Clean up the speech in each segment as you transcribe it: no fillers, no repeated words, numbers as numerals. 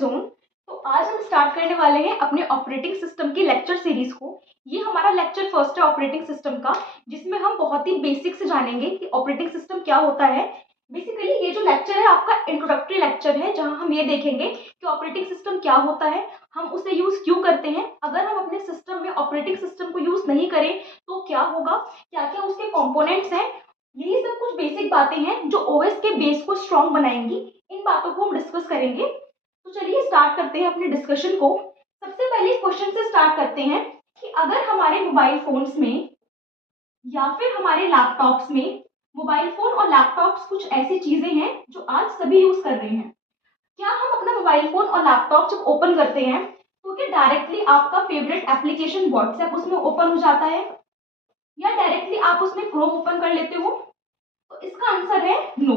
Zone. तो आज हम स्टार्ट करने वाले हैं अपने ऑपरेटिंग सिस्टम की लेक्चर सीरीज को। ये हमारा लेक्चर फर्स्ट है ऑपरेटिंग सिस्टम का, जिसमें हम बहुत ही बेसिक से जानेंगे कि ऑपरेटिंग सिस्टम क्या होता है। बेसिकली ये जो लेक्चर है आपका इंट्रोडक्टरी लेक्चर है, जहां हम ये देखेंगे कि ऑपरेटिंग सिस्टम क्या होता है, हम उसे यूज क्यों करते हैं, अगर हम अपने सिस्टम में ऑपरेटिंग सिस्टम को यूज नहीं करें तो क्या होगा, क्या क्या उसके कंपोनेंट्स हैं। यही सब कुछ बेसिक बातें हैं जो ओएस के बेस को स्ट्रॉन्ग बनाएंगी। इन बातों को हम डिस्कस करेंगे। तो चलिए स्टार्ट करते हैं अपने डिस्कशन को। सबसे पहले क्वेश्चन से स्टार्ट करते हैं कि अगर हमारे मोबाइल फोन्स में या फिर हमारे लैपटॉप्स में, मोबाइल फोन और लैपटॉप्स कुछ ऐसी चीजें हैं जो आज सभी यूज कर रहे हैं, क्या हम अपना मोबाइल फोन और लैपटॉप जब ओपन करते हैं तो क्या डायरेक्टली आपका फेवरेट एप्लीकेशन व्हाट्सएप उसमें ओपन हो जाता है, या डायरेक्टली आप उसमें क्रोम ओपन कर लेते हो? तो इसका आंसर है नो।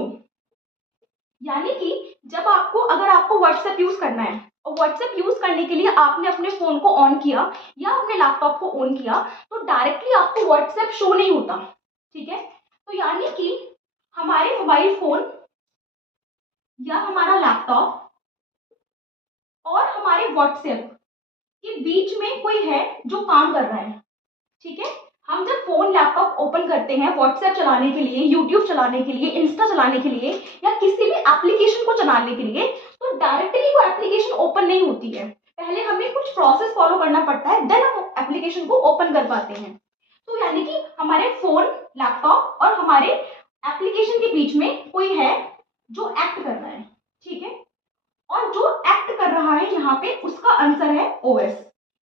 यानी कि जब आपको, अगर आपको व्हाट्सएप यूज करना है और व्हाट्सएप यूज करने के लिए आपने अपने फोन को ऑन किया या अपने लैपटॉप को ऑन किया, तो डायरेक्टली आपको व्हाट्सएप शो नहीं होता। ठीक है, तो यानी कि हमारे मोबाइल फोन या हमारा लैपटॉप और हमारे व्हाट्सएप के बीच में कोई है जो काम कर रहा है। ठीक है, हम जब फोन लैपटॉप ओपन करते हैं व्हाट्सएप चलाने के लिए, यूट्यूब चलाने के लिए, इंस्टा चलाने के लिए, या किसी भी एप्लीकेशन को चलाने के लिए, तो डायरेक्टली वो एप्लीकेशन ओपन नहीं होती है। पहले हमें कुछ प्रोसेस फॉलो करना पड़ता है, देन हम एप्लीकेशन को ओपन कर पाते हैं। तो यानी कि हमारे फोन, लैपटॉप और हमारे एप्लीकेशन के बीच में कोई है जो एक्ट कर रहा है। ठीक है, और जो एक्ट कर रहा है यहाँ पे, उसका आंसर है ओएस,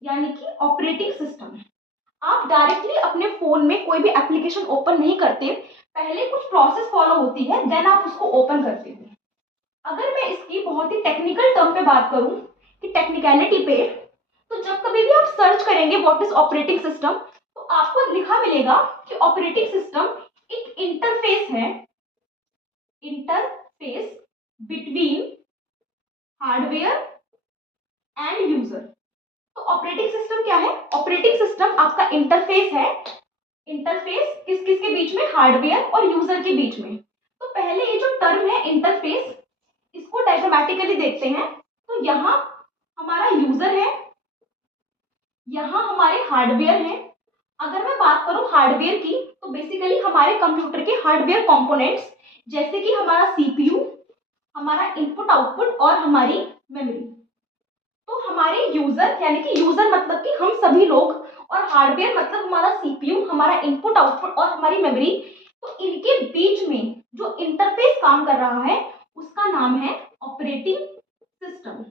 यानी कि ऑपरेटिंग सिस्टम। आप डायरेक्टली अपने फोन में कोई भी एप्लीकेशन ओपन नहीं करते, पहले कुछ प्रोसेस फॉलो होती है, देन आप उसको ओपन करते हो। अगर मैं इसकी बहुत ही टेक्निकल टर्म पे बात करूं, कि टेक्निकलिटी पे, तो जब कभी भी आप सर्च करेंगे व्हाट इज ऑपरेटिंग सिस्टम, तो आपको लिखा मिलेगा कि ऑपरेटिंग सिस्टम एक इंटरफेस है, interface between hardware and user. तो ऑपरेटिंग सिस्टम क्या है? ऑपरेटिंग सिस्टम आपका इंटरफेस है। इंटरफेस किस किस के बीच में? हार्डवेयर और यूजर के बीच में। तो पहले ये जो टर्म है इंटरफेस, इसको डायग्रामेटिकली देखते हैं। तो यहाँ हमारा यूजर है, यहाँ हमारे हार्डवेयर है। अगर मैं बात करूं हार्डवेयर की, तो बेसिकली हमारे कंप्यूटर के हार्डवेयर कंपोनेंट्स, जैसे कि हमारा सीपीयू, हमारा इनपुट आउटपुट और हमारी मेमोरी। तो हमारे यूजर, यानी कि यूजर मतलब कि हम सभी लोग, और हार्डवेयर मतलब हमारा सीपीयू, हमारा इनपुट आउटपुट और हमारी मेमोरी। तो इनके बीच में जो इंटरफेस काम कर रहा है उसका नाम है ऑपरेटिंग सिस्टम।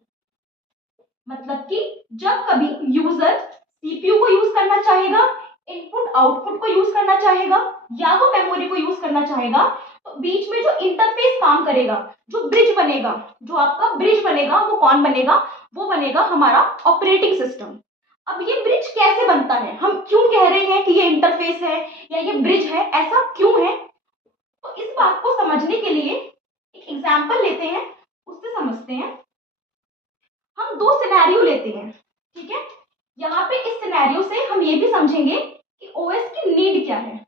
मतलब कि जब कभी यूजर सीपीयू को यूज करना चाहेगा, इनपुट आउटपुट को यूज करना चाहेगा, या वो मेमोरी को यूज करना चाहेगा, तो बीच में जो इंटरफेस काम करेगा, जो ब्रिज बनेगा, जो आपका ब्रिज बनेगा, वो कौन बनेगा? वो बनेगा हमारा ऑपरेटिंग सिस्टम। अब ये ब्रिज कैसे बनता है, हम क्यों कह रहे हैं कि ये इंटरफेस है या ये ब्रिज है, ऐसा क्यों है? तो इस बात को समझने के लिए एक एग्जाम्पल लेते हैं, उससे समझते हैं। हम दो सिनेरियो लेते हैं। ठीक है, यहाँ पे इस सिनेरियो से हम ये भी समझेंगे कि ओएस की नीड क्या है।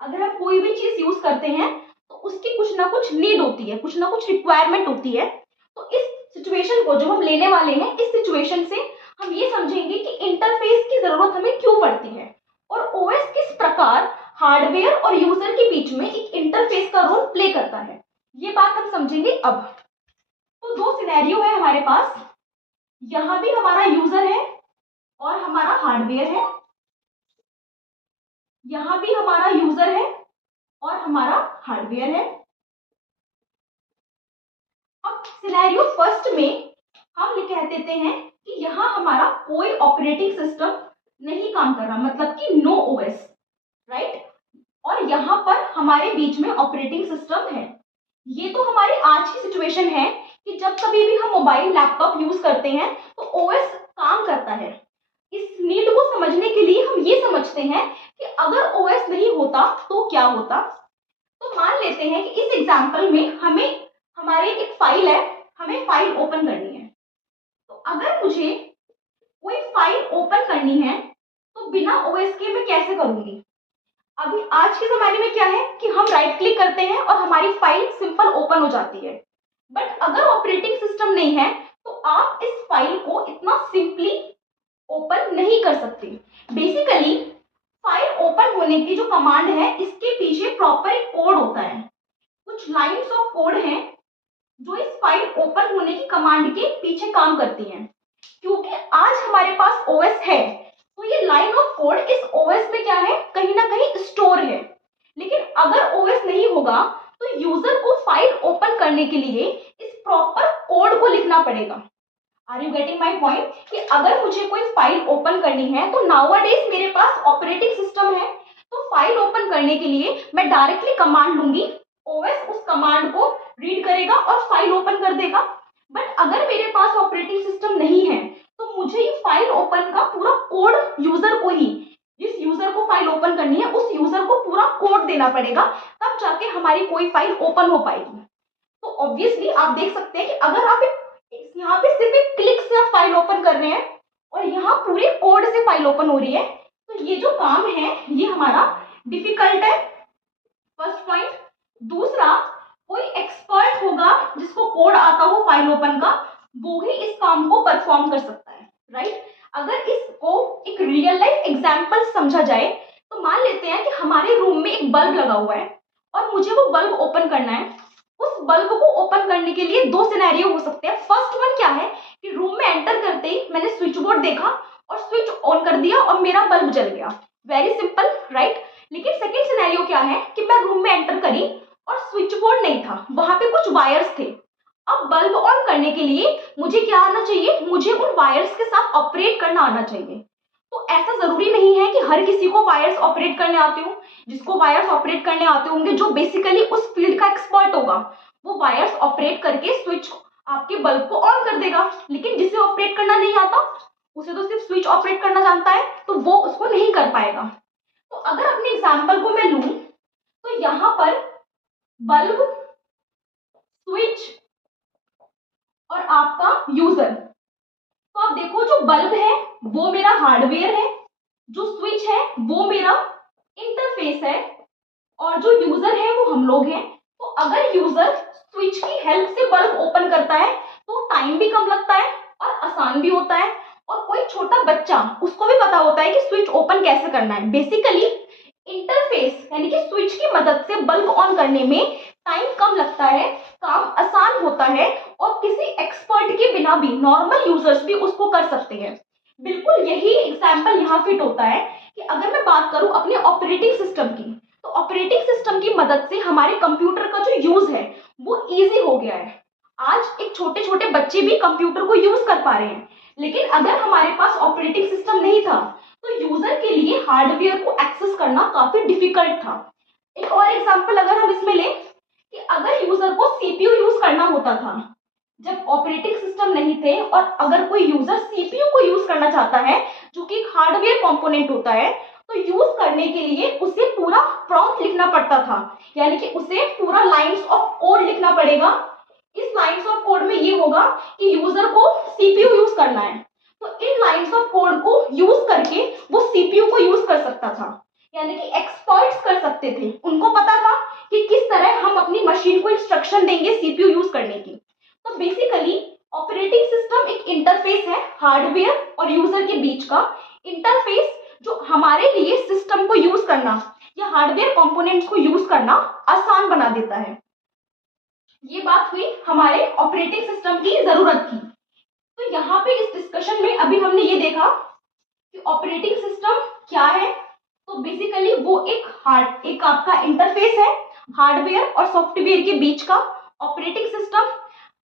अगर हम कोई भी चीज यूज करते हैं तो उसकी कुछ ना कुछ नीड होती है, कुछ ना कुछ रिक्वायरमेंट होती है। तो इस सिचुएशन को जो हम लेने वाले हैं, इस सिचुएशन से हम ये समझेंगे कि इंटरफेस की जरूरत हमें क्यों पड़ती है, और ओएस किस प्रकार हार्डवेयर और यूजर के बीच में एक इंटरफेस का रोल प्ले करता है। ये बात हम समझेंगे अब। तो दो सिनेरियो है हमारे पास, यहां भी हमारा यूजर है और हमारा हार्डवेयर है, यहां भी हमारा यूजर है और हमारा हार्डवेयर है। अब सिनेरियो फर्स्ट में हम ये कह देते हैं कि यहाँ हमारा कोई ऑपरेटिंग सिस्टम नहीं काम कर रहा, मतलब कि नो ओएस, राइट। और यहाँ पर हमारे बीच में ऑपरेटिंग सिस्टम है। ये तो हमारी आज की सिचुएशन है कि जब कभी भी हम मोबाइल लैपटॉप यूज करते हैं तो ओएस काम करता है। इस नीड को समझने के लिए हम ये समझते हैं कि अगर ओएस नहीं होता तो क्या होता। तो मान लेते हैं कि इस एग्जांपल में हमें, हमारे एक फाइल है, हमें फाइल ओपन करनी है। तो अगर मुझे कोई फाइल ओपन करनी है तो बिना ओएस के मैं कैसे करूंगी? अभी आज के जमाने में क्या है कि हम राइट क्लिक करते हैं और हमारी फाइल सिंपल ओपन हो जाती है। बट अगर ऑपरेटिंग सिस्टम नहीं है तो आप इस फाइल को इतना सिंपली ओपन नहीं कर सकते। बेसिकली फाइल ओपन होने की जो कमांड है इसके पीछे प्रॉपर एक कोड होता है, कुछ लाइंस ऑफ कोड हैं जो इस फाइल ओपन होने की कमांड के पीछे काम करती हैं। क्योंकि आज हमारे पास ओएस है तो ये लाइन ऑफ कोड इस ओएस में क्या है, कहीं ना कहीं स्टोर है। लेकिन अगर ओएस नहीं होगा तो यूजर को फाइल ओपन करने के लिए इस प्रॉपर कोड को लिखना पड़ेगा। Are you getting my point? कि अगर मुझे कोई फाइल ओपन करनी है तो नाउअडेज मेरे पास ऑपरेटिंग सिस्टम है, तो फाइल ओपन करने के लिए मैं डायरेक्टली कमांड लूंगी, ओएस उस कमांड को रीड करेगा और फाइल ओपन कर देगा। बट अगर मेरे पास ऑपरेटिंग सिस्टम नहीं है तो मुझे ये फाइल ओपन का पूरा कोड यूजर को ही, जिस यूजर को फाइल ओपन करनी है उस यूजर को पूरा कोड देना पड़ेगा, तब जाके हमारी कोई फाइल ओपन हो पाएगी। तो ऑब्वियसली आप देख सकते हैं कि अगर आप यहाँ पे सिर्फ एक क्लिक से आप फाइल ओपन कर रहे हैं और यहाँ पूरे कोड से फाइल ओपन हो रही है, तो ये जो काम है ये हमारा डिफिकल्ट है, फर्स्ट पॉइंट। दूसरा, कोई एक्सपर्ट होगा जिसको कोड आता हो फाइल ओपन का, वो ही इस काम को परफॉर्म कर सकता है, राइट। अगर इसको एक रियल लाइफ एग्जांपल समझा जाए तो मान लेते हैं कि हमारे रूम में एक बल्ब लगा हुआ है और मुझे वो बल्ब ओपन करना है। उस बल्ब को ओपन करने के लिए दो सिनेरियो हो सकते हैं। फर्स्ट वन क्या है कि रूम में एंटर करते ही मैंने स्विच बोर्ड देखा और स्विच ऑन कर दिया और मेरा बल्ब जल गया, वेरी सिंपल, राइट। लेकिन सेकंड सिनेरियो क्या है कि मैं रूम में एंटर करी और स्विच बोर्ड नहीं था, वहां पे कुछ वायर्स थे। अब बल्ब ऑन करने के लिए मुझे क्या आना चाहिए, मुझे उन वायर्स के साथ ऑपरेट करना आना चाहिए। तो ऐसा जरूरी नहीं है कि हर किसी को वायर्स ऑपरेट करने आते हो। जिसको वायर्स ऑपरेट करने आते होंगे, जो बेसिकली उस फील्ड का एक्सपर्ट होगा, वो वायर्स ऑपरेट करके स्विच आपके बल्ब को ऑन कर देगा। लेकिन जिसे ऑपरेट करना नहीं आता, उसे तो सिर्फ स्विच ऑपरेट करना जानता है, तो वो उसको नहीं कर पाएगा। तो अगर अपने एग्जाम्पल को मैं लूं तो यहाँ पर बल्ब, स्विच और आपका यूजर, तो आप देखो जो बल्ब है वो मेरा हार्डवेयर है, जो स्विच है वो मेरा इंटरफेस है और जो यूजर है वो हम लोग हैं। तो अगर यूजर स्विच की हेल्प से बल्ब ओपन करता है तो टाइम भी कम लगता है और आसान भी होता है, और कोई छोटा बच्चा उसको भी पता होता है कि स्विच ओपन कैसे करना है। बेसिकली इंटरफेस यानी कि स्विच की मदद से बल्ब ऑन करने में टाइम कम लगता है, काम आसान होता है और किसी एक्सपर्ट के बिना भी नॉर्मल यूजर्स भी उसको कर सकते हैं। बिल्कुल यही एग्जाम्पल यहाँ फिट होता है कि अगर मैं बात करूं अपने ऑपरेटिंग सिस्टम की, तो ऑपरेटिंग सिस्टम की मदद से हमारे कंप्यूटर का जो यूज है वो इजी हो गया है। आज एक छोटे छोटे बच्चे भी कंप्यूटर को यूज कर पा रहे हैं। लेकिन अगर हमारे पास ऑपरेटिंग सिस्टम नहीं था तो यूजर के लिए हार्डवेयर को एक्सेस करना काफी डिफिकल्ट था। एक और एग्जांपल अगर हम इसमें लें कि अगर यूजर को सीपीयू यूज करना होता था, जब ऑपरेटिंग सिस्टम नहीं थे, और अगर कोई यूजर सीपीयू को यूज करना चाहता है जो कि एक हार्डवेयर कंपोनेंट होता है, तो यूज करने के लिए उसे पूरा प्रॉम्प्ट लिखना पड़ता था, यानी कि उसे पूरा लाइंस ऑफ कोड लिखना पड़ेगा। इस लाइंस ऑफ कोड में ये होगा कि यूजर को सीपीयू यूज करना है, तो इन लाइंस ऑफ कोड को यूज करके वो सीपीयू को यूज कर सकता था, यानी कि एक्सपर्ट्स कर सकते थे। उनको पता था कि किस तरह हम अपनी मशीन को इंस्ट्रक्शन देंगे सीपीयू यूज करने की। तो बेसिकली ऑपरेटिंग सिस्टम एक इंटरफेस है हार्डवेयर और यूजर के बीच का इंटरफेस, जो हमारे लिए सिस्टम को यूज करना या हार्डवेयर कंपोनेंट्स को यूज करना आसान बना देता है। ये बात हुई हमारे ऑपरेटिंग सिस्टम की जरूरत की। तो यहाँ पे इस डिस्कशन में अभी हमने ये देखा कि ऑपरेटिंग सिस्टम क्या है। तो बेसिकली वो एक आपका इंटरफेस है हार्डवेयर और सॉफ्टवेयर के बीच का। ऑपरेटिंग सिस्टम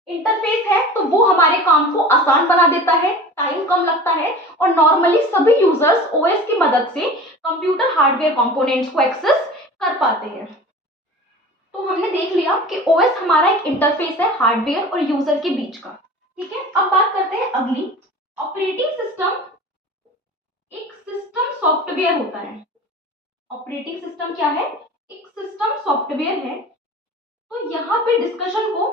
इंटरफेस है तो वो हमारे काम को आसान बना देता है, टाइम कम लगता है, और नॉर्मली सभी यूजर्स ओएस की मदद से कंप्यूटर हार्डवेयर कंपोनेंट्स को एक्सेस कर पाते हैं। तो हमने देख लिया कि ओएस हमारा एक इंटरफेस है हार्डवेयर और यूजर के बीच का, ठीक है। अब बात करते हैं अगली। ऑपरेटिंग सिस्टम एक सिस्टम सॉफ्टवेयर होता है। ऑपरेटिंग सिस्टम क्या है? एक सिस्टम सॉफ्टवेयर है। तो यहाँ पे डिस्कशन को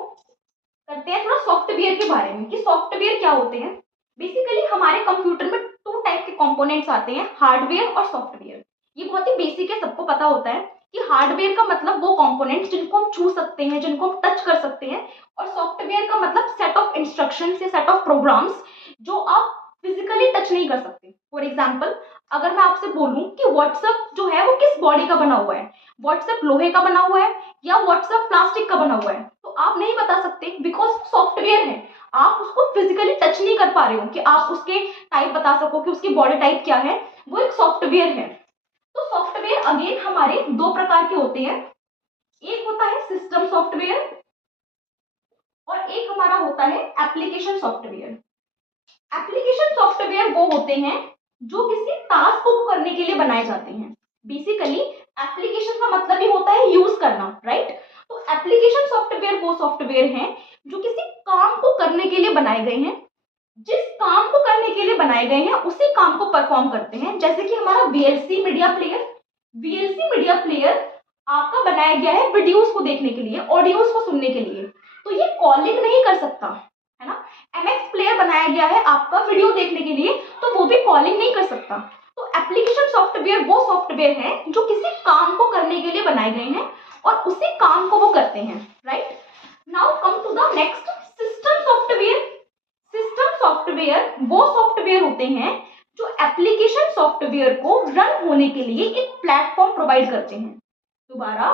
करते हैं थोड़ा सॉफ्टवेयर के बारे में कि सॉफ्टवेयर क्या होते हैं। बेसिकली हमारे कंप्यूटर में टू टाइप के कंपोनेंट्स आते हैं, हार्डवेयर और सॉफ्टवेयर। ये बहुत ही बेसिक है, सबको पता होता है। कि हार्डवेयर का मतलब वो कंपोनेंट जिनको हम छू सकते हैं, जिनको हम टच कर सकते हैं, और सॉफ्टवेयर का मतलब सेट ऑफ इंस्ट्रक्शंस या सेट ऑफ प्रोग्राम्स जो आप फिजिकली टच नहीं कर सकते। फॉर एग्जाम्पल, अगर मैं आपसे बोलूं कि व्हाट्सएप जो है वो किस बॉडी का बना हुआ है, व्हाट्सएप लोहे का बना हुआ है या व्हाट्सएप प्लास्टिक का बना हुआ है, तो आप नहीं बता सकते बिकॉज सॉफ्टवेयर है, आप उसको फिजिकली टच नहीं कर पा रहे हो कि आप उसके टाइप बता सको कि उसकी बॉडी टाइप क्या है, वो एक सॉफ्टवेयर है। तो सॉफ्टवेयर अगेन हमारे दो प्रकार के होते हैं, एक होता है सिस्टम सॉफ्टवेयर और एक हमारा होता है एप्लीकेशन सॉफ्टवेयर। एप्लीकेशन सॉफ्टवेयर वो होते हैं जो किसी टास्क को करने के लिए बनाए जाते हैं। बेसिकली एप्लीकेशन का मतलब ही होता है यूज करना, राइट? तो एप्लीकेशन सॉफ्टवेयर वो सॉफ्टवेयर हैं जो किसी काम को करने के लिए बनाए गए हैं, जिस काम को करने के लिए बनाए गए हैं उसी काम को परफॉर्म करते हैं। जैसे कि हमारा VLC media player, VLC media player आपका बनाया गया है वीडियोस को देखने के लिए, ऑडियोस को सुनने के लिए, तो ये कॉलिंग नहीं कर सकता, है ना। एमएक्स प्लेयर बनाया गया है आपका वीडियो देखने के लिए, तो वो भी कॉलिंग नहीं कर सकता। तो एप्लीकेशन सॉफ्टवेयर वो सॉफ्टवेयर है जो किसी काम को करने के लिए बनाए गए हैं और उसी काम को वो करते हैं, right. Now come to the next, system software. System software वो सॉफ्टवेयर होते हैं जो एप्लीकेशन सॉफ्टवेयर को रन होने के लिए एक प्लेटफॉर्म प्रोवाइड करते हैं। दोबारा,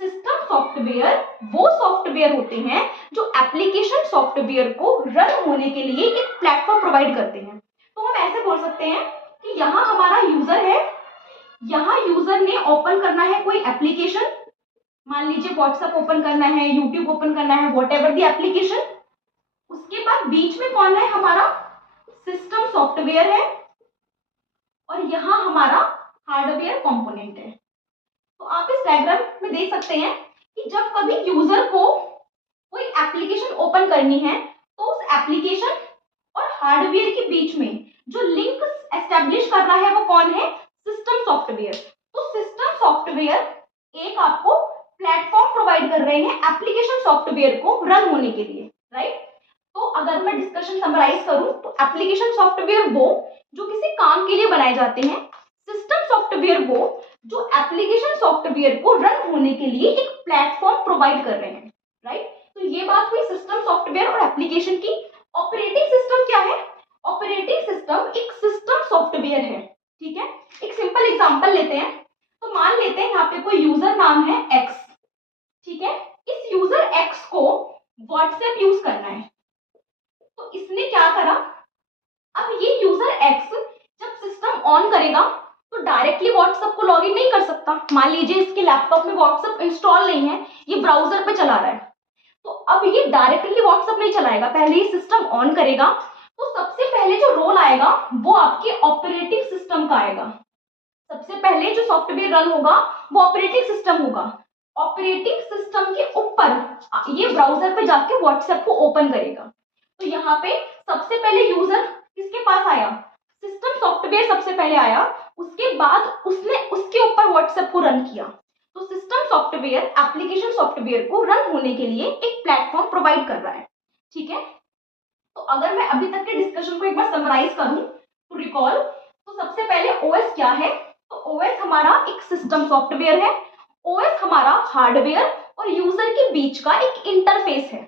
सिस्टम सॉफ्टवेयर वो सॉफ्टवेयर होते हैं जो एप्लीकेशन सॉफ्टवेयर को रन होने के लिए एक प्लेटफॉर्म प्रोवाइड करते हैं। तो हम ऐसे बोल सकते हैं कि यहाँ हमारा यूजर है, यहाँ यूजर ने ओपन करना है कोई एप्लीकेशन, मान लीजिए व्हाट्सएप ओपन करना है, यूट्यूब ओपन करना है, व्हाटएवर द एप्लीकेशन। उसके बाद बीच में कौन है, हमारा सिस्टम सॉफ्टवेयर है और यहाँ हमारा हार्डवेयर कंपोनेंट है। तो आप इस डायग्राम में देख सकते हैं कि जब कभी यूजर को कोई एप्लीकेशन ओपन करनी है तो उस एप्लीकेशन और हार्डवेयर के बीच में जो लिंक एस्टेब्लिश कर रहा है वो कौन है, सिस्टम सॉफ्टवेयर। तो सिस्टम सॉफ्टवेयर एक आपको प्लेटफॉर्म प्रोवाइड कर रहे हैं एप्लीकेशन सॉफ्टवेयर को रन होने के लिए, राइट। तो अगर मैं डिस्कशन समराइज करूं तो एप्लीकेशन सॉफ्टवेयर वो जो किसी काम के लिए बनाए जाते हैं, सिस्टम सॉफ्टवेयर वो जो एप्लीकेशन सॉफ्टवेयर को रन होने के लिए एक प्लेटफॉर्म प्रोवाइड कर रहे हैं, राइट। तो ये बात हुई सिस्टम सॉफ्टवेयर और एप्लीकेशन की। ऑपरेटिंग सिस्टम क्या है? ऑपरेटिंग सिस्टम एक सिस्टम सॉफ्टवेयर है, ठीक है। एक सिंपल एग्जांपल लेते हैं। तो मान लेते हैं यहाँ पे कोई यूजर नाम है एक्स, ठीक है। इस यूजर एक्स को व्हाट्सएप यूज करना है, तो इसने क्या करा, अब ये यूजर एक्स जब सिस्टम ऑन करेगा तो डायरेक्टली व्हाट्सएप को लॉगिन नहीं कर सकता। मान लीजिए इसके लैपटॉप में व्हाट्सएप इंस्टॉल नहीं है, ये ब्राउजर पे चला रहा है, तो अब ये डायरेक्टली व्हाट्सएप नहीं चलाएगा, पहले ये सिस्टम ऑन करेगा। तो सबसे पहले जो रोल आएगा वो आपके ऑपरेटिंग सिस्टम का आएगा। सबसे पहले जो सॉफ्टवेयर रन होगा वो ऑपरेटिंग सिस्टम होगा। ऑपरेटिंग सिस्टम के ऊपर ये ब्राउजर पे जाके व्हाट्सएप को ओपन करेगा। तो यहाँ पे सबसे पहले यूजर किसके पास आया, सिस्टम सॉफ्टवेयर सबसे पहले आया, उसके बाद उसने उसके ऊपर व्हाट्सएप को रन किया। तो सिस्टम सॉफ्टवेयर एप्लीकेशन सॉफ्टवेयर को रन होने के लिए एक प्लेटफॉर्म प्रोवाइड कर रहा है, ठीक है। तो अगर मैं अभी तक के डिस्कशन को एक बार समराइज करूं तो रिकॉल, तो सबसे पहले ओएस क्या है, तो ओएस हमारा एक सिस्टम सॉफ्टवेयर है। ओएस हमारा हार्डवेयर और यूजर के बीच का एक इंटरफेस है।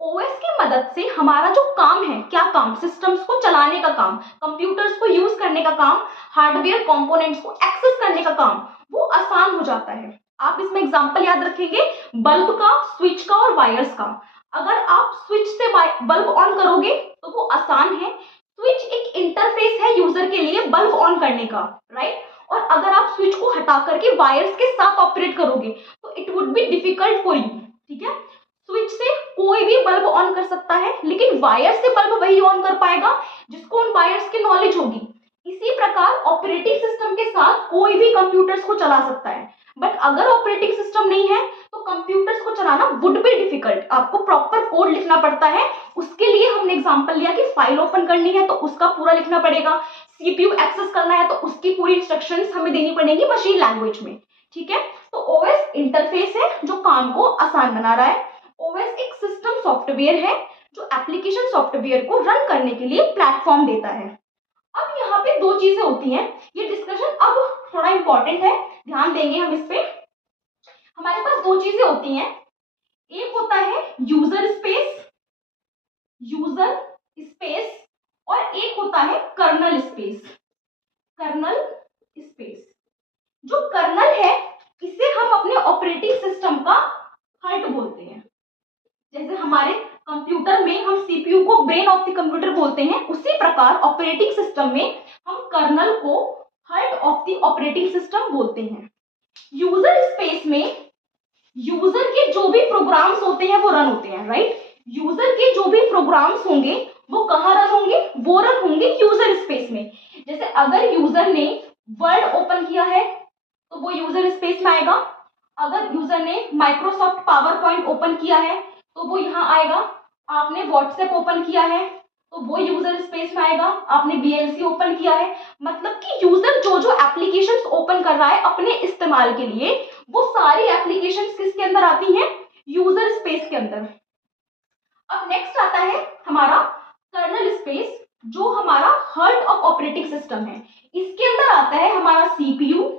ओएस की मदद से हमारा जो काम है, क्या काम, सिस्टम्स को चलाने का काम, कंप्यूटर्स को यूज करने का काम, हार्डवेयर कंपोनेंट्स को एक्सेस करने का काम, वो आसान हो जाता है। आप इसमें एग्जांपल याद रखेंगे बल्ब का, स्विच का और वायर्स का। अगर आप स्विच से बल्ब ऑन करोगे तो वो आसान है, स्विच एक इंटरफेस है यूजर के लिए बल्ब ऑन करने का, राइट। और अगर आप स्विच को हटा करके वायर्स के साथ ऑपरेट करोगे तो it would be difficult for you, ठीक है। स्विच से कोई भी बल्ब ऑन कर सकता है, लेकिन वायर से बल्ब वही ऑन कर पाएगा जिसको उन वायर्स की नॉलेज होगी। इसी प्रकार ऑपरेटिंग सिस्टम के साथ कोई भी कंप्यूटर्स को चला सकता है, बट अगर ऑपरेटिंग सिस्टम नहीं है तो कंप्यूटर्स को चलाना वुड बी डिफिकल्ट, आपको प्रॉपर कोड लिखना पड़ता है। उसके लिए हमने एग्जांपल लिया कि फाइल ओपन करनी है तो उसका पूरा लिखना पड़ेगा, सीपीयू एक्सेस करना है तो उसकी पूरी इंस्ट्रक्शंस हमें देनी पड़ेगी मशीन लैंग्वेज में, ठीक है। तो ओएस इंटरफेस है जो काम को आसान बना रहा है। ओएस एक सिस्टम सॉफ्टवेयर है जो एप्लीकेशन सॉफ्टवेयर को रन करने के लिए प्लेटफॉर्म देता है। अब यहाँ पे दो चीजें होती हैं, ये डिस्कशन अब थोड़ा इंपॉर्टेंट है, ध्यान देंगे हम इस पे। हमारे पास दो चीजें होती हैं, एक होता है यूजर स्पेस, यूजर स्पेस, और एक होता है कर्नल स्पेस, कर्नल स्पेस। जो कर्नल है इसे हम अपने ऑपरेटिंग सिस्टम का हार्ट बोलते हैं। जैसे हमारे कंप्यूटर में हम सीपीयू को ब्रेन ऑफ द कंप्यूटर बोलते हैं, उसी प्रकार ऑपरेटिंग सिस्टम में हम कर्नल को heart of the operating system बोलते हैं। यूजर स्पेस में यूजर के जो भी प्रोग्राम्स होते हैं वो रन होते हैं, राइट। यूजर के जो भी प्रोग्राम्स होंगे वो कहाँ रन होंगे, वो रन होंगे यूजर स्पेस में। जैसे अगर यूजर ने वर्ड ओपन किया है तो वो यूजर स्पेस में आएगा, अगर यूजर ने माइक्रोसॉफ्ट पावर पॉइंट ओपन किया है तो वो यहाँ आएगा, आपने व्हाट्सएप ओपन किया है तो वो यूजर स्पेस में आएगा, आपने वीएलसी ओपन किया है। मतलब कि यूजर जो जो एप्लीकेशंस ओपन कर रहा है अपने इस्तेमाल के लिए, वो सारी एप्लीकेशंस किसके अंदर आती हैं, यूजर स्पेस के अंदर। अब नेक्स्ट आता है हमारा कर्नल स्पेस, जो हमारा हार्ट ऑफ ऑपरेटिंग सिस्टम है। इसके अंदर आता है हमारा सीपीयू,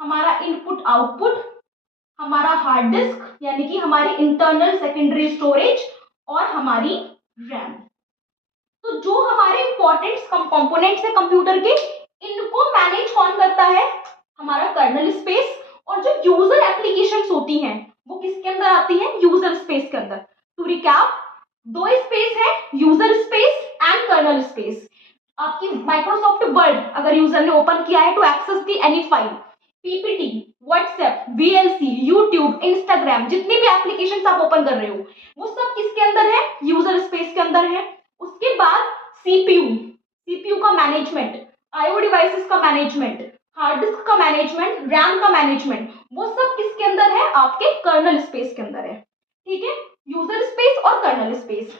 हमारा इनपुट आउटपुट, हमारा हार्ड डिस्क यानी कि हमारी इंटरनल सेकेंडरी स्टोरेज, और हमारी रैम। तो जो हमारे इंपॉर्टेंट कंपोनेंट्स है कंप्यूटर के, इनको मैनेज कौन करता है, हमारा कर्नल स्पेस। और जो यूजर एप्लीकेशंस होती हैं वो किसके अंदर आती हैं, यूजर स्पेस के अंदर। टू रिकैप, दो स्पेस है, user space and kernel space. आपकी माइक्रोसॉफ्ट वर्ड अगर यूजर ने ओपन किया है to access the any file, PPT, WhatsApp, VLC, YouTube, Instagram, जितनी भी एप्लीकेशंस आप ओपन कर रहे हो वो सब किसके अंदर है, यूजर स्पेस के अंदर है। उसके बाद सीपीयू, सीपीयू का मैनेजमेंट, आईओ डिवाइसेस का मैनेजमेंट, हार्ड डिस्क का मैनेजमेंट, रैम का मैनेजमेंट, वो सब किसके अंदर है, आपके कर्नल स्पेस के अंदर है। ठीक है, यूजर स्पेस और कर्नल स्पेस।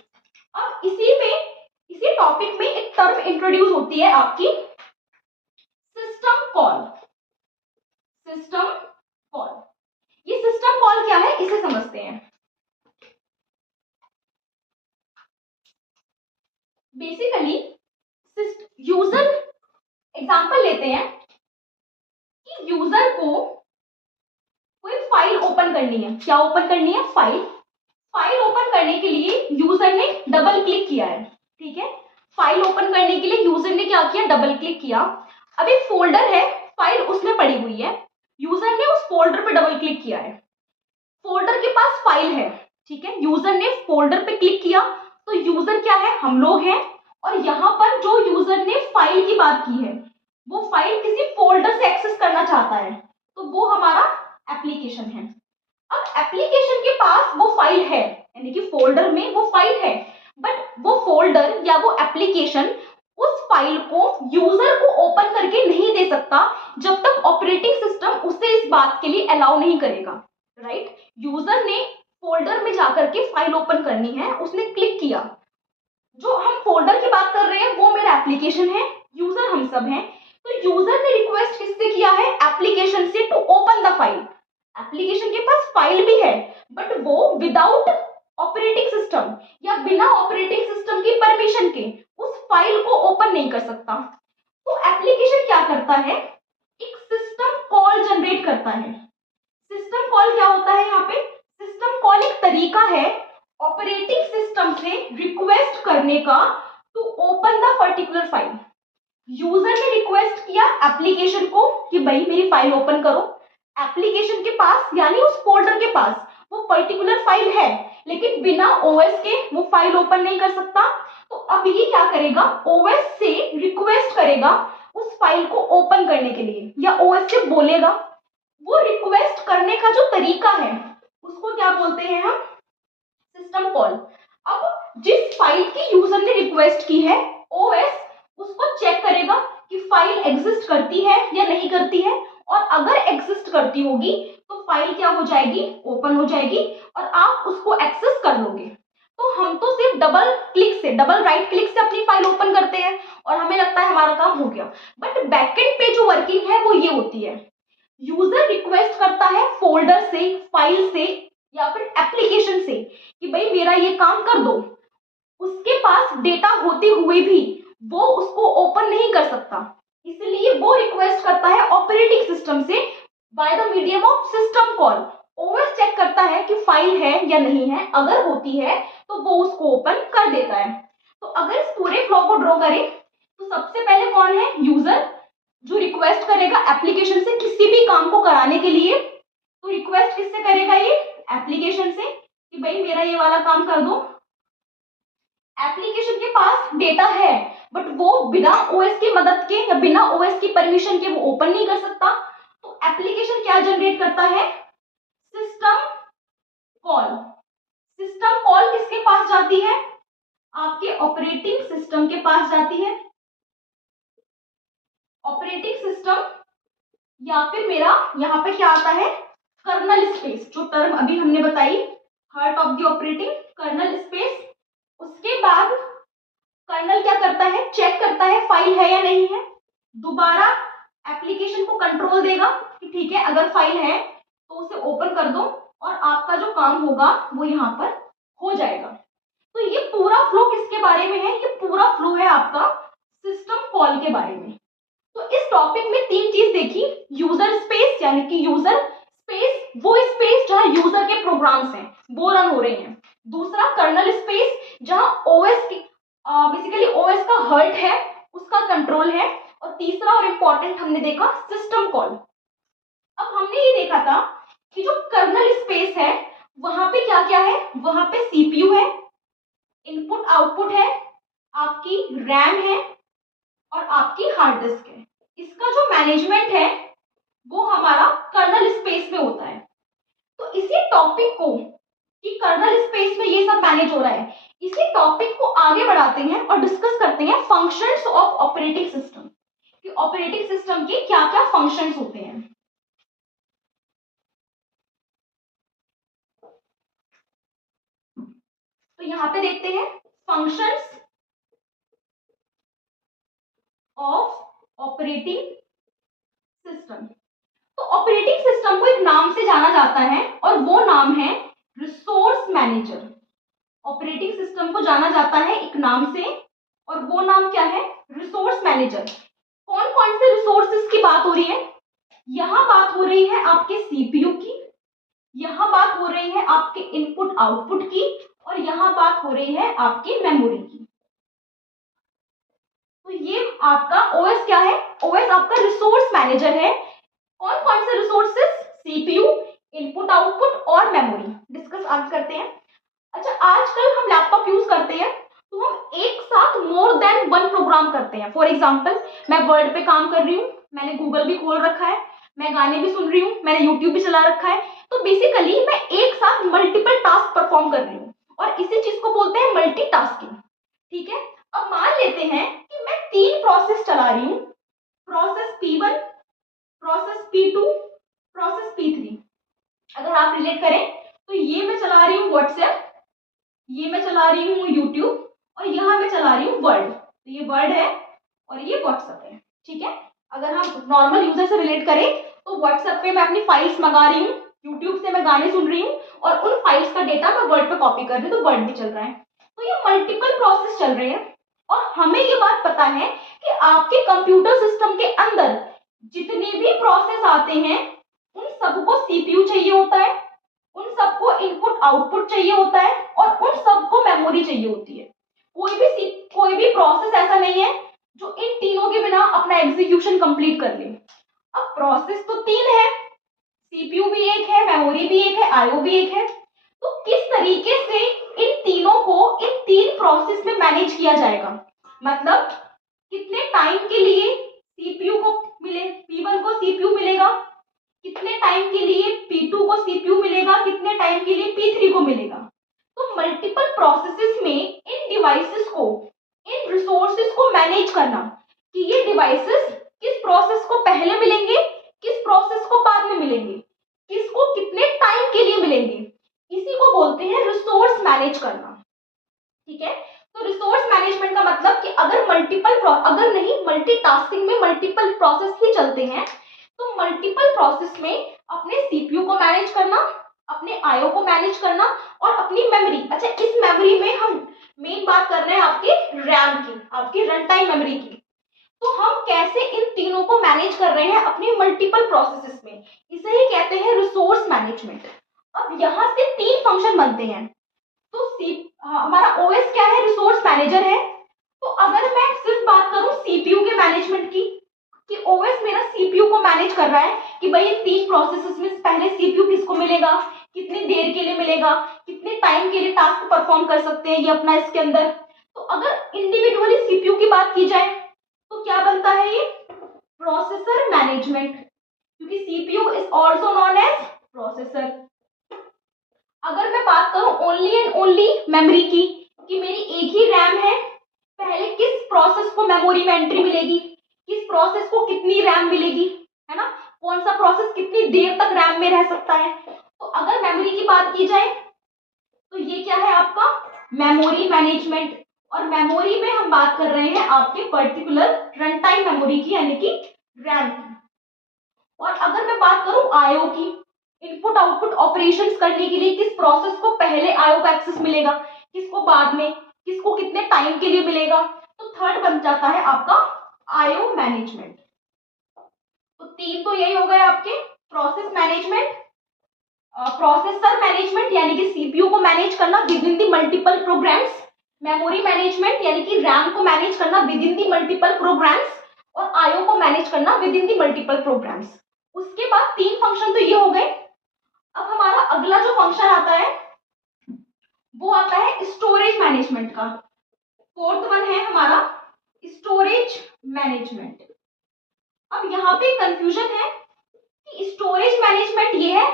अब इसी टॉपिक में एक टर्म इंट्रोड्यूस होती है आपकी, सिस्टम कॉल। सिस्टम कॉल, ये सिस्टम कॉल क्या है इसे समझते हैं। बेसिकली यूजर, एग्जांपल लेते हैं कि यूजर को कोई फाइल ओपन करनी है। क्या ओपन करनी है, फाइल। फाइल ओपन करने के लिए यूजर ने डबल क्लिक किया है। ठीक है, फाइल ओपन करने के लिए यूजर ने क्या किया, डबल क्लिक किया। अब एक फोल्डर है, फाइल उसमें पड़ी हुई है, यूजर ने उस फोल्डर पे डबल क्लिक किया है, फोल्डर के पास फाइल है। ठीक है, यूजर ने फोल्डर पे क्लिक किया तो यूजर क्या है, हम लोग हैं। और यहाँ पर जो यूजर ने फाइल की बात की है वो फाइल किसी फोल्डर से एक्सेस करना चाहता है, तो वो हमारा एप्लीकेशन है। अब एप्लीकेशन के पास वो फाइल है, यानी कि फोल्डर में वो फाइल है, बट वो फोल्डर या वो एप्लीकेशन उस फाइल को यूजर को ओपन करके नहीं दे सकता जब तक ऑपरेटिंग सिस्टम उसे इस बात के लिए अलाउ नहीं करेगा, राइट। यूजर ने फोल्डर में जाकर के फाइल ओपन करनी है, उसने क्लिक किया, जो हम फोल्डर की बात कर रहे हैं वो मेरा एप्लीकेशन है, यूजर हम सब हैं। तो यूजर ने रिक्वेस्ट किससे किया है, एप्लीकेशन से, to open the file. Application के पास फाइल भी है बट वो विदाउट ऑपरेटिंग सिस्टम या बिना ऑपरेटिंग सिस्टम की परमिशन के उस फाइल को ओपन नहीं कर सकता। तो एप्लीकेशन क्या करता है, एक सिस्टम कॉल जनरेट करता है। सिस्टम कॉल क्या होता है, यहाँ पे सिस्टम कॉल एक तरीका है ऑपरेटिंग सिस्टम से रिक्वेस्ट करने का to open the particular file. User ने रिक्वेस्ट किया एप्लीकेशन को कि भाई मेरी फाइल ओपन करो, एप्लीकेशन के पास यानी उस फोल्डर के पास वो पर्टिकुलर फाइल है लेकिन बिना ओएस के वो फाइल ओपन नहीं कर सकता। तो अब ये क्या करेगा, ओएस से रिक्वेस्ट करेगा उस फाइल को ओपन करने के लिए, या ओएस से बोलेगा। वो रिक्वेस्ट करने का जो तरीका है उसको क्या बोलते हैं हम, सिस्टम कॉल। अब जिस फाइल की यूजर ने रिक्वेस्ट की है, ओएस उसको चेक करेगा कि फाइल एग्जिस्ट करती है या नहीं करती है, और अगर एग्जिस्ट करती होगी तो फाइल क्या हो जाएगी, ओपन हो जाएगी और आप उसको एक्सेस कर लोगे। तो हम तो सिर्फ डबल क्लिक से, डबल राइट क्लिक से अपनी फाइल ओपन करते हैं और हमें लगता है हमारा काम हो गया, बट बैकएंड पे जो वर्किंग है वो ये होती है। यूजर रिक्वेस्ट करता है फोल्डर से, फाइल से या फिर एप्लीकेशन से कि भाई मेरा ये काम कर दो। उसके पास डेटा होते हुए भी वो उसको ओपन नहीं कर सकता, इसलिए वो रिक्वेस्ट करता है ऑपरेटिंग सिस्टम से by the medium of system call. OS check करता है कि फाइल है या नहीं है, अगर होती है तो वो उसको ओपन कर देता है। तो अगर इस पूरे फ्लो को ड्रॉ करें तो सबसे पहले कौन है? यूजर, जो रिक्वेस्ट करेगा एप्लीकेशन से किसी भी काम को कराने के लिए। तो रिक्वेस्ट किससे करेगा? ये एप्लीकेशन से, कि भाई मेरा ये वाला काम कर दो। एप्लीकेशन के पास डेटा है बट वो बिना ओएस की मदद के या बिना ओएस की परमिशन के वो ओपन नहीं कर सकता। तो एप्लीकेशन क्या जनरेट करता है? System call. सिस्टम कॉल किसके पास जाती है? आपके ऑपरेटिंग सिस्टम के पास जाती है। ऑपरेटिंग सिस्टम या फिर मेरा यहाँ पे क्या आता है? कर्नल स्पेस, जो टर्म अभी हमने बताई, heart of the operating, kernel space. उसके बाद कर्नल क्या करता है? चेक करता है फाइल है या नहीं है। दोबारा एप्लीकेशन को कंट्रोल देगा कि ठीक है, अगर फाइल है तो उसे ओपन कर दो और आपका जो काम होगा वो यहाँ पर हो जाएगा। तो ये पूरा फ्लो किसके बारे में है? ये पूरा फ्लो है आपका सिस्टम कॉल के बारे में। तो इस टॉपिक में तीन चीज देखी, यूजर स्पेस यानी कि यूजर स्पेस, वो स्पेस जहां यूजर के प्रोग्राम्स हैं वो रन हो रहे हैं। दूसरा कर्नल स्पेस, जहां ओएस की बेसिकली ओएस का हर्ट है, उसका कंट्रोल है। और तीसरा और इंपॉर्टेंट हमने देखा सिस्टम कॉल। अब हमने ये देखा था कि जो कर्नल स्पेस है वहां पे क्या क्या है? वहां पे सीपीयू है, इनपुट आउटपुट है, आपकी रैम है और आपकी हार्ड डिस्क है। इसका जो मैनेजमेंट है वो हमारा कर्नल स्पेस में होता है। तो इसी टॉपिक को, कि कर्नल स्पेस में ये सब मैनेज हो रहा है, इसी टॉपिक को आगे बढ़ाते हैं और डिस्कस करते हैं फंक्शंस ऑफ ऑपरेटिंग सिस्टम, कि ऑपरेटिंग सिस्टम के क्या क्या फंक्शंस होते हैं। तो यहां पे देखते हैं फंक्शंस ऑफ ऑपरेटिंग सिस्टम। तो ऑपरेटिंग सिस्टम को एक नाम से जाना जाता है और वो नाम है रिसोर्स मैनेजर। ऑपरेटिंग सिस्टम को जाना जाता है एक नाम से और वो नाम क्या है? Resource manager. कौन कौन से रिसोर्सेज की बात हो रही है? यहां बात हो रही है आपके सीपीयू की, यहां बात हो रही है आपके इनपुट आउटपुट की और यहां बात हो रही है आपकी मेमोरी की। तो ये आपका ओएस क्या है? ओएस आपका रिसोर्स मैनेजर है। कौन कौन से रिसोर्सेज? सीपीयू, इनपुट आउटपुट और मेमोरी। डिस्कस आज करते हैं। अच्छा, आजकल हम लैपटॉप यूज करते हैं तो हम एक साथ मोर देन वन प्रोग्राम करते हैं। फॉर एग्जांपल, मैं वर्ड पे काम कर रही हूँ, मैंने गूगल भी खोल रखा है, मैं गाने भी सुन रही हूँ, मैंने यूट्यूब भी चला रखा है। तो बेसिकली मैं एक साथ मल्टीपल टास्क परफॉर्म कर रही हूँ और इसी चीज को बोलते हैं मल्टीटास्किंग। ठीक है, अब मान लेते हैं कि मैं तीन प्रोसेस चला रही हूँ, process P1, process P2, process P3। अगर आप रिलेट करें तो ये मैं चला रही हूँ व्हाट्सएप, ये मैं चला रही हूँ यूट्यूब और यहाँ मैं चला रही हूँ वर्ड। तो ये वर्ड है और ये व्हाट्सएप है। ठीक है, अगर हम नॉर्मल यूजर से रिलेट करें तो व्हाट्सएप पे मैं अपनी फाइल्स मंगा रही हूँ, यूट्यूब से मैं गाने सुन रही हूँ और उन फाइल्स का डेटा मैं वर्ड पे कॉपी कर रही हूँ, तो वर्ड भी चल रहा है। तो ये मल्टीपल प्रोसेस चल रहे हैं और हमें ये बात पता है कि आपके कंप्यूटर सिस्टम के अंदर जितने भी प्रोसेस आते हैं उन सबको सीपीयू चाहिए होता है, उन सबको इनपुट आउटपुट चाहिए होता है और उन सबको मेमोरी चाहिए होती है। कोई भी प्रोसेस ऐसा नहीं है जो इन तीनों के बिना अपना एग्जीक्यूशन कंप्लीट कर ले। अब प्रोसेस तो तीन है, सीपीयू भी एक है, मेमोरी भी एक है, आईओ भी एक है। तो किस तरीके से इन तीनों को इन तीन प्रोसेस में मैनेज किया जाएगा? मतलब कितने टाइम के लिए सीपीयू को मिले, P1 को सीपीयू मिलेगा, कितने टाइम के लिए P2 को सीपीयू मिलेगा, कितने टाइम के लिए P3 को मिलेगा। तो मल्टीपल प्रोसेसेस में इन डिवाइसेस को, इन रिसोर्सेस को मैनेज करना कि ये डिवाइसेस किस प्रोसेस को पहले मिलेंगे, किस प्रोसेस को बाद में मिलेंगे, किसको कितने टाइम के लिए मिलेंगे, इसी को बोलते हैं रिसोर्स मैनेज करना। ठीक है, तो रिसोर्स मैनेजमेंट का मतलब कि अगर नहीं मल्टीटास्किंग में मल्टीपल प्रोसेस ही चलते हैं तो मल्टीपल प्रोसेस में अपने सीपीयू को मैनेज करना, अपने आईओ को मैनेज करना और अपनी मेमोरी। अच्छा, इस मेमोरी में हम मेन बात कर रहे हैं आपके रैम की, आपकी रन टाइम मेमोरी की। तो हम कैसे इन तीनों को मैनेज मैनेज कर रहे हैं अपनी मल्टीपल प्रोसेसेस में, इसे ही कहते हैं रिसोर्स मैनेजमेंट। अब यहाँ से 3 फंक्शन बनते हैं। तो हमारा ओएस क्या है, रिसोर्स मैनेजर है। तो अगर मैं सिर्फ बात करूं सीपीयू के मैनेजमेंट की, कि ओएस मेरा सीपीयू को मैनेज कर रहा है कि भाई ये 3 प्रोसेसेस में पहले सीपीयू किसको मिलेगा, कितनी देर के लिए मिलेगा, कितने टाइम के लिए टास्क परफॉर्म कर सकते हैं ये अपना इसके अंदर। तो अगर इंडिविजुअली सीपीयू की बात की जाए तो क्या बनता है ये, प्रोसेसर मैनेजमेंट, क्योंकि CPU is also known as processor. अगर मैं बात करूं ओनली एंड ओनली मेमोरी की, कि मेरी एक ही रैम है, पहले किस प्रोसेस को मेमोरी में एंट्री मिलेगी, किस प्रोसेस को कितनी रैम मिलेगी, है ना, कौन सा प्रोसेस कितनी देर तक रैम में रह सकता है। तो अगर मेमोरी की बात की जाए तो ये क्या है आपका मेमोरी मैनेजमेंट। और मेमोरी में हम बात कर रहे हैं आपके पर्टिकुलर रन टाइम मेमोरी की, यानी कि रैम की। और अगर मैं बात करूं आईओ की, इनपुट आउटपुट ऑपरेशंस करने के लिए किस प्रोसेस को पहले आईओ का एक्सेस मिलेगा, किसको बाद में, किसको कितने टाइम के लिए मिलेगा, तो थर्ड बन जाता है आपका आईओ मैनेजमेंट। तो 3 तो यही हो गए आपके, प्रोसेस मैनेजमेंट, प्रोसेसर मैनेजमेंट यानी कि सीपीयू को मैनेज करना within the multiple programs, memory management यानी कि रैम को मैनेज करना within the multiple programs, और आईओ को मैनेज करना within the multiple programs. उसके बाद 3 फंक्शन तो ये हो गए। अब हमारा अगला जो फंक्शन आता है वो आता है स्टोरेज मैनेजमेंट का। फोर्थ वन है हमारा स्टोरेज मैनेजमेंट। अब यहाँ पे कंफ्यूजन है कि स्टोरेज मैनेजमेंट ये है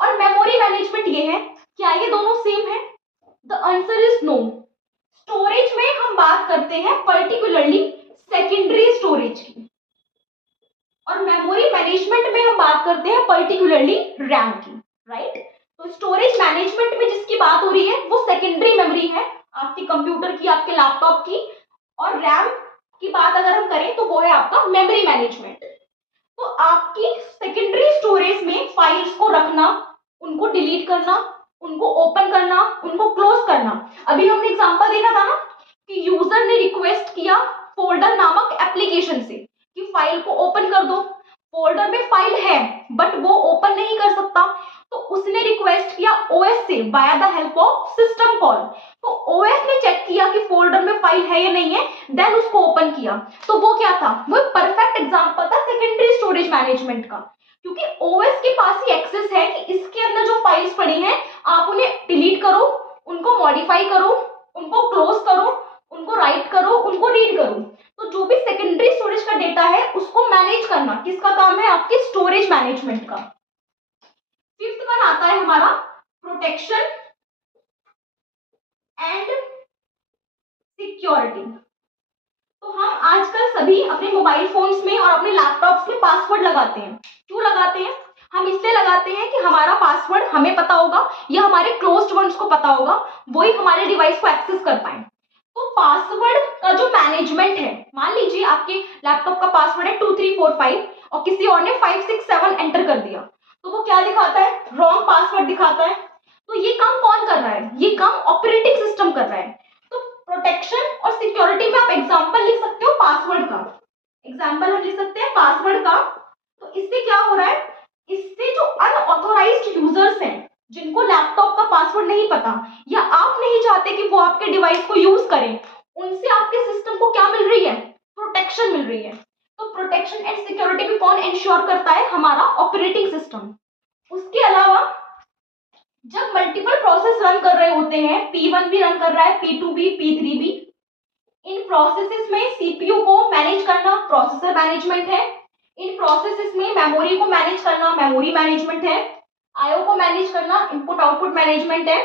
और मेमोरी मैनेजमेंट ये है, क्या ये दोनों सेम है? The answer is no. Storage में हम बात करते हैं पर्टिकुलरली सेकेंडरी स्टोरेज की, और मेमोरी मैनेजमेंट में हम बात करते हैं पर्टिकुलरली रैम की, राइट। तो स्टोरेज मैनेजमेंट में जिसकी बात हो रही है वो सेकेंडरी मेमोरी है, आपके कंप्यूटर की, आपके लैपटॉप की। और रैम की बात अगर हम करें तो वो है आपका मेमोरी मैनेजमेंट। तो आपकी सेकेंडरी स्टोरेज में फाइल्स को रखना, उनको डिलीट करना, उनको ओपन करना, उनको क्लोज करना। अभी हमने एग्जांपल देखा था ना कि यूजर ने रिक्वेस्ट किया फोल्डर नामक एप्लीकेशन से कि फाइल को ओपन कर दो। फोल्डर में फाइल है बट वो ओपन नहीं कर सकता, तो उसने रिक्वेस्ट किया ओएस से by the help of system call. तो ओएस ने चेक किया कि फोल्डर में फाइल है या नहीं है, देन उसको ओपन किया। तो वो क्या था, वो परफेक्ट एग्जांपल था सेकेंडरी स्टोरेज मैनेजमेंट का, क्योंकि ओएस के पास ही एक्सेस है कि इसके अंदर जो फाइल्स पड़ी हैं आप उन्हें डिलीट करो, उनको मॉडिफाई करो, उनको क्लोज करो, उनको राइट करो, उनको रीड करो। तो जो भी सेकेंडरी स्टोरेज का डेटा है उसको मैनेज करना किसका काम है, आपके स्टोरेज मैनेजमेंट का। फिफ्थ वन आता है हमारा प्रोटेक्शन एंड सिक्योरिटी। तो हम आजकल सभी अपने मोबाइल फोन्स में और अपने लैपटॉप्स में पासवर्ड लगाते हैं। क्यों लगाते हैं? हम इसलिए लगाते हैं कि हमारा पासवर्ड हमें पता होगा या हमारे क्लोज्ड वंस को पता होगा, वही हमारे डिवाइस को एक्सेस कर पाए। तो पासवर्ड का जो मैनेजमेंट है, मान लीजिए आपके लैपटॉप का पासवर्ड है 2345 और किसी और ने 567 एंटर कर दिया, तो वो क्या दिखाता है, रॉन्ग पासवर्ड दिखाता है। तो ये काम कौन कर रहा है, ये काम ऑपरेटिंग सिस्टम कर रहा है। तो प्रोटेक्शन और सिक्योरिटी में आप एग्जांपल लिख सकते हो पासवर्ड का, एग्जांपल हम लिख सकते हैं पासवर्ड का। तो इससे क्या हो रहा है, इससे जो अनऑथोराइज्ड यूजर्स हैं, जिनको लैपटॉप का पासवर्ड नहीं पता या आप नहीं चाहते कि वो आपके डिवाइस को यूज करें, उनसे आपके सिस्टम को क्या मिल रही है, प्रोटेक्शन मिल रही है। तो प्रोटेक्शन एंड सिक्योरिटी भी कौन इंश्योर करता है, हमारा ऑपरेटिंग सिस्टम। उसके अलावा जब मल्टीपल प्रोसेस रन कर रहे होते हैं, P1 भी रन कर रहा है, P2 भी, P3 भी, इन प्रोसेसेस में सीपीयू को मैनेज करना प्रोसेसर मैनेजमेंट है, इन प्रोसेसेस में मेमोरी को मैनेज करना मेमोरी मैनेजमेंट है, आईओ को मैनेज करना इनपुट आउटपुट मैनेजमेंट है।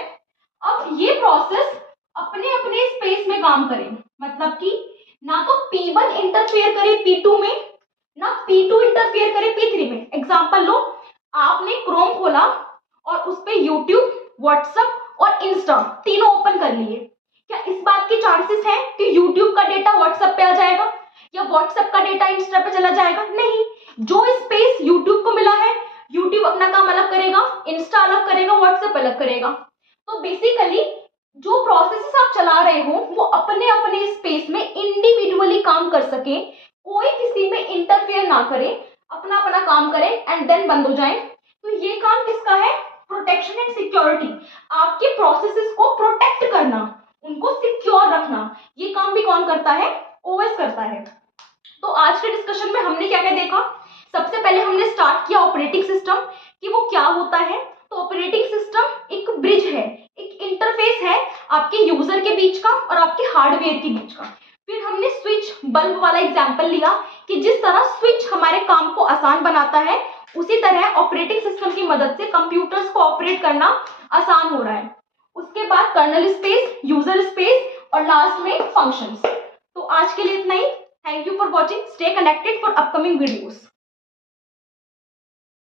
अब ये प्रोसेस अपने अपने स्पेस में काम करें, मतलब कि ना तो P1 इंटरफेयर करे P2 में, ना P2 इंटरफेयर करे P3 में। एग्जांपल लो, आपने क्रोम खोला और उस पे यूट्यूब, व्हाट्सएप और इंस्टा तीनों ओपन कर लिए, क्या इस बात की चांसेस है कि यूट्यूब का डेटा व्हाट्सएप पे आ जाएगा या व्हाट्सएप का डेटा इंस्टा पे चला जाएगा? नहीं। जो स्पेस यूट्यूब को मिला है, यूट्यूब अपना काम अलग करेगा, इंस्टा अलग करेगा, व्हाट्सएप अलग करेगा। तो बेसिकली जो प्रोसेसेस आप चला रहे हो वो अपने अपने स्पेस में इंडिविजुअली काम कर सके, कोई किसी में इंटरफेयर ना ना करें, अपना अपना काम करें एंड देन बंद हो जाएं। तो ये काम किसका है? Protection and security. आपके प्रोसेसेस को प्रोटेक्ट करना, उनको सिक्योर रखना, ये काम भी कौन करता है? ओएस करता है। तो आज के डिस्कशन में हमने क्या क्या देखा? सबसे पहले हमने स्टार्ट किया ऑपरेटिंग सिस्टम कि वो क्या होता है। तो ऑपरेटिंग सिस्टम एक ब्रिज है, एक इंटरफेस है आपके यूजर के बीच का और आपके हार्डवेयर के बीच का। फिर हमने स्विच बल्ब वाला एग्जांपल लिया कि जिस तरह स्विच हमारे काम को आसान बनाता है, उसी तरह ऑपरेटिंग सिस्टम की मदद से कंप्यूटर्स को ऑपरेट करना आसान हो रहा है। उसके बाद कर्नल स्पेस, यूजर स्पेस और लास्ट में फंक्शंस। तो आज के लिए इतना ही। Thank you for watching. Stay connected for upcoming videos.